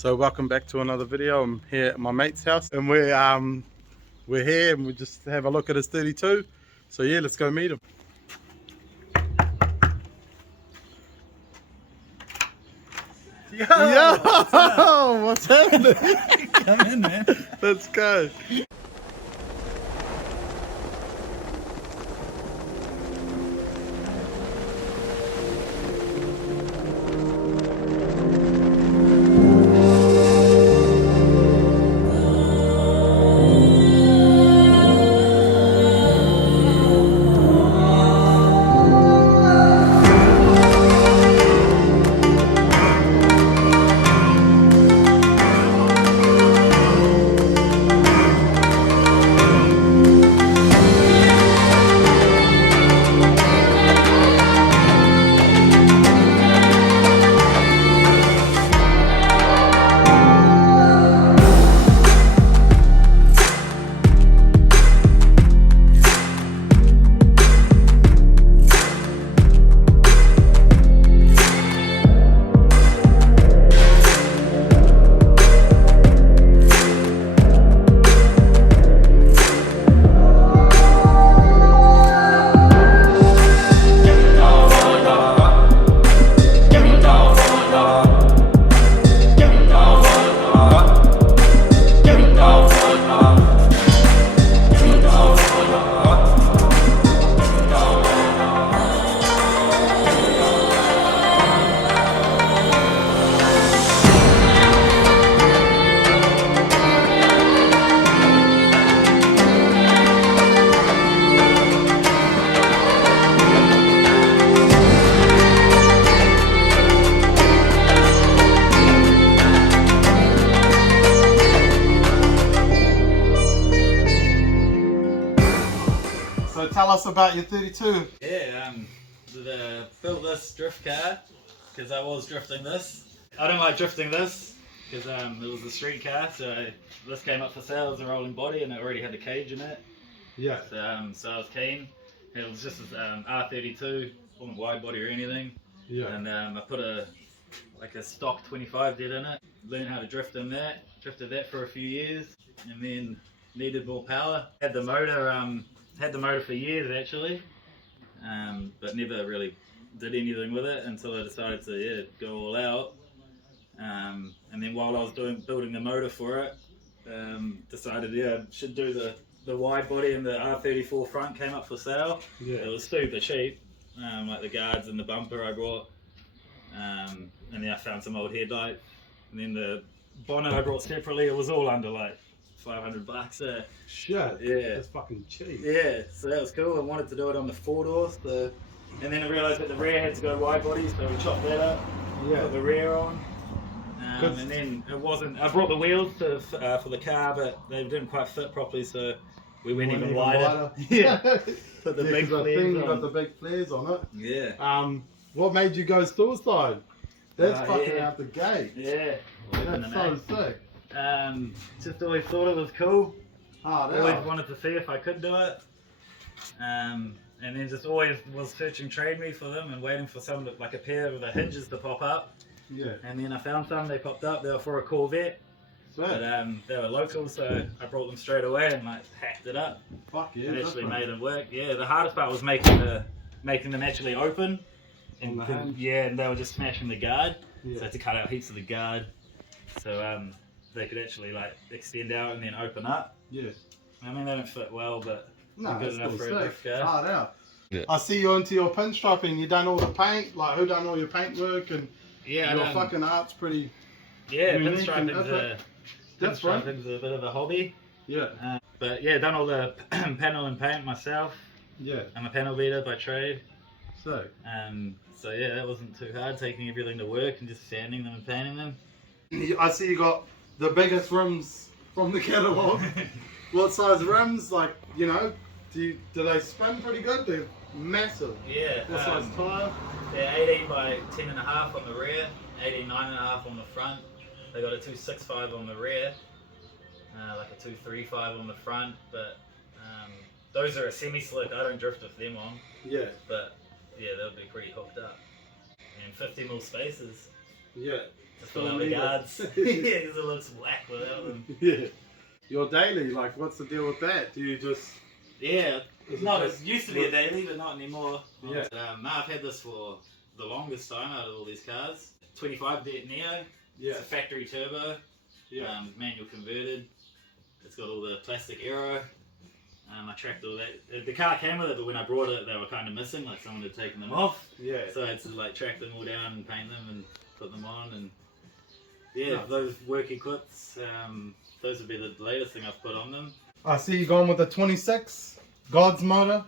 So welcome back to another video. I'm here at my mate's house and we're here and we just have a look at his 32. So yeah, let's go meet him. Yo, what's happening? Come in, man. Let's go. So tell us about your 32. Yeah, built this drift car because I was drifting this. I don't like drifting this because it was a street car, so this came up for sale as a rolling body and it already had a cage in it. Yeah. So I was keen. It was just an R32, wasn't wide body or anything. Yeah. And I put a stock 25 dead in it. Learned how to drift in that. Drifted that for a few years, and then needed more power. Had the motor for years actually, but never really did anything with it until I decided to go all out. And then while I was building the motor for it, decided I should do the wide body, and the R34 front came up for sale. Yeah. It was super cheap, like the guards and the bumper I brought, and then I found some old headlights, and then the bonnet I brought separately. It was all under like $500. Shit. Yeah. That's fucking cheap. Yeah, so that was cool. I wanted to do it on the 4-door, and then I realised that the rear had to go wide body, so we chopped that up, put the rear on. And then it wasn't, I brought the wheels for the car, but they didn't quite fit properly, so we went even wider. Yeah, put the big flares on. Got the big flares on it. Yeah. What made you go store side? That's fucking out the gate. Yeah. That's so sick. Just always thought it was cool. Always Always wanted to see if I could do it. And then just always was searching Trade Me for them and waiting for some, like a pair of the hinges to pop up. Yeah. And then I found some, they popped up, they were for a Corvette. Sweet. But they were local, so I brought them straight away and like hacked it up. Fuck yeah. And actually made them work. Yeah, the hardest part was making them actually open. And and they were just smashing the guard. Yeah. So I had to cut out heaps of the guard, so they could actually like extend out and then open up. Yeah. I mean, they don't fit well, but no, good enough for a drift car. Hard out. Yeah. I see you into your pinstriping. You done all the paint. Like, who done all your paint work? And yeah, your fucking art's pretty. Yeah, pinstriping's a bit of a hobby. Yeah. But yeah, done all the panel and paint myself. Yeah. I'm a panel beater by trade. So. So yeah, that wasn't too hard, taking everything to work and just sanding them and painting them. I see you got the biggest rims from the catalogue. What size rims? Like, you know, do they spin pretty good? They're massive. Yeah. What size tyre? They're 18 by 10.5 on the rear, 18 9.5 on the front. They got a 265 on the rear, like a 235 on the front, but those are a semi-slick. I don't drift with them on. Yeah. But yeah, they'll be pretty hooked up. And 50mm spacers. Yeah. It's got all the guards. Yeah, because it looks whack without them. Yeah. Your daily, like, what's the deal with that? Do you just... Yeah, it used to be a daily, but not anymore. Yeah. I've had this for the longest time out of all these cars. 25 Neo. Yeah. It's a factory turbo. Yeah. Manual converted. It's got all the plastic aero. I tracked all that. The car came with it, but when I brought it, they were kind of missing. Like someone had taken them off. Yeah. So I had to like track them all down and paint them and put them on. And yeah, those work equips. Those would be the latest thing I've put on them. I see you going with the 26 God's motor.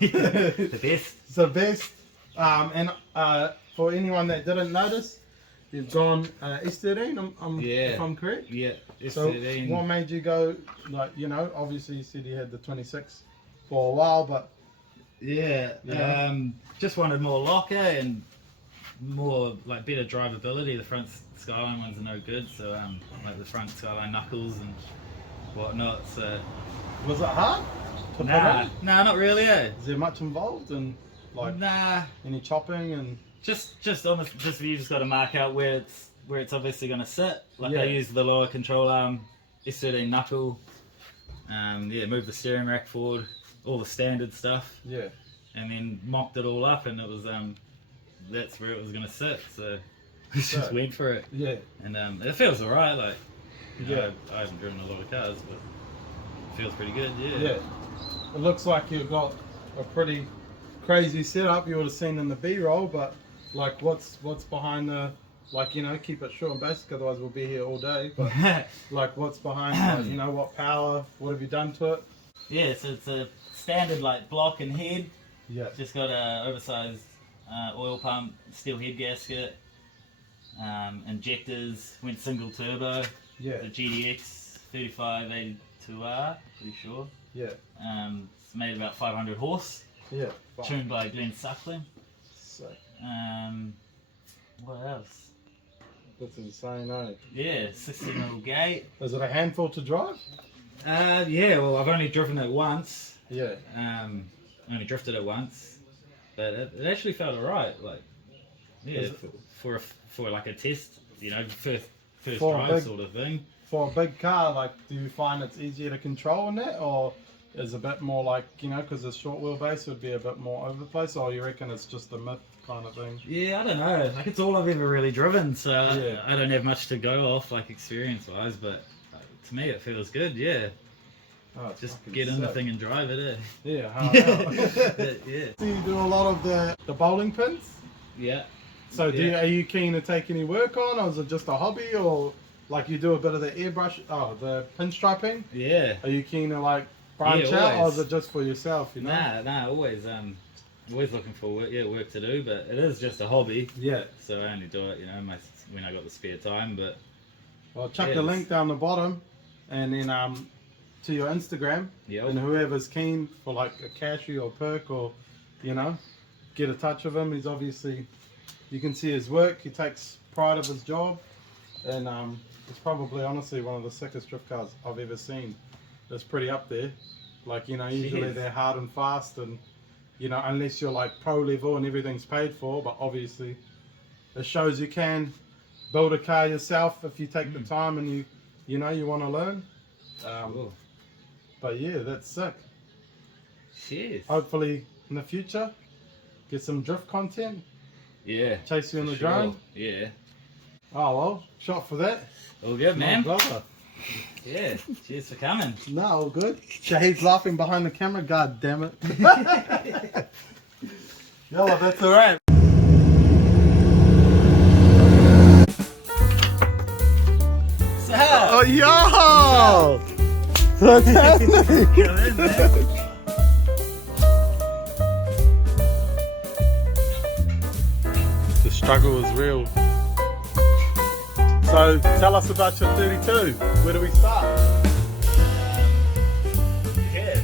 The best. It's the best. And for anyone that didn't notice, you've gone S13, if I'm correct? Yeah, So S13. what made you go, like, you know, obviously you said you had the 26 for a while, but... Yeah, just wanted more locker and more, like, better drivability. The front Skyline ones are no good, so like the front Skyline knuckles and whatnot, so... Was it hard to put Nah, in? not really, eh? Is there much involved in, like, Nah, any chopping and... just you just got to mark out where it's obviously going to sit. Like Yeah. I use the lower control arm, S13 knuckle, yeah, move the steering rack forward, all the standard stuff, Yeah. and then mocked it all up, and it was that's where it was going to sit. So just went for it, Yeah. and it feels alright. Like, you know, Yeah. I haven't driven a lot of cars, but it feels pretty good. Yeah. Yeah. It looks like you've got a pretty crazy setup you would have seen in the B-roll, but like what's behind the, like, you know, keep it short and basic, otherwise we'll be here all day, but like what's behind, like, you know, what power, what have you done to it? Yeah, so it's a standard like block and head. Yeah. Just got a oversized oil pump, steel head gasket, injectors, went single turbo. Yeah. The GDX 3582R, pretty sure. Yeah. It's made about 500 horse, Yeah. tuned by Glenn Suckling. So, What else? that's insane, eh? Yeah, 60mm gate. Is it a handful to drive? Yeah, well, I've only driven it once. Yeah. Only drifted it once, but it actually felt alright. Like, yeah, for like a test, you know, first drive sort of thing. For a big car, like, do you find it's easier to control in that, or is it a bit more like, you know, because it's short wheelbase, would be a bit more over the place, or you reckon it's just a myth kind of thing? Yeah, I don't know. Like, it's all I've ever really driven, so Yeah. I don't have much to go off, like, experience-wise, but to me it feels good, yeah. Oh, it's Just fucking get in the sick. thing and drive it, eh? Yeah, hard out. Yeah. So you do a lot of the bowling pins? Yeah. So are you keen to take any work on, or is it just a hobby, or like you do a bit of the airbrush, the pinstriping? Yeah. Are you keen to like branch out, or always. is it just for yourself, you know? Nah, always looking for work to do, but it is just a hobby. Yeah. So I only do it, you know, when I got the spare time, but... Well, chuck Yeah, the link down the bottom, and then to your Instagram, Yep. and whoever's keen for like a cashew or perk, or, you know, get a touch of him. He's obviously, you can see his work, he takes pride of his job, and it's probably honestly one of the sickest drift cars I've ever seen. It's pretty up there. Like, you know, usually Cheers. they're hard and fast, and, you know, unless you're like pro level and everything's paid for, but obviously it shows you can build a car yourself if you take the time and you know you want to learn. Cool. But yeah, that's sick. Cheers. Hopefully in the future get some drift content, Yeah. chase you in the Sure. drone. Yeah. Oh well, shot for that. All good, man. My brother. Yeah. Cheers for coming. No, all good. Shahid's laughing behind the camera. God damn it. Yalla, that's alright. Oh yo! What's happening? Come in, man. The struggle is real. So tell us about your 32. Where do we start? Yeah.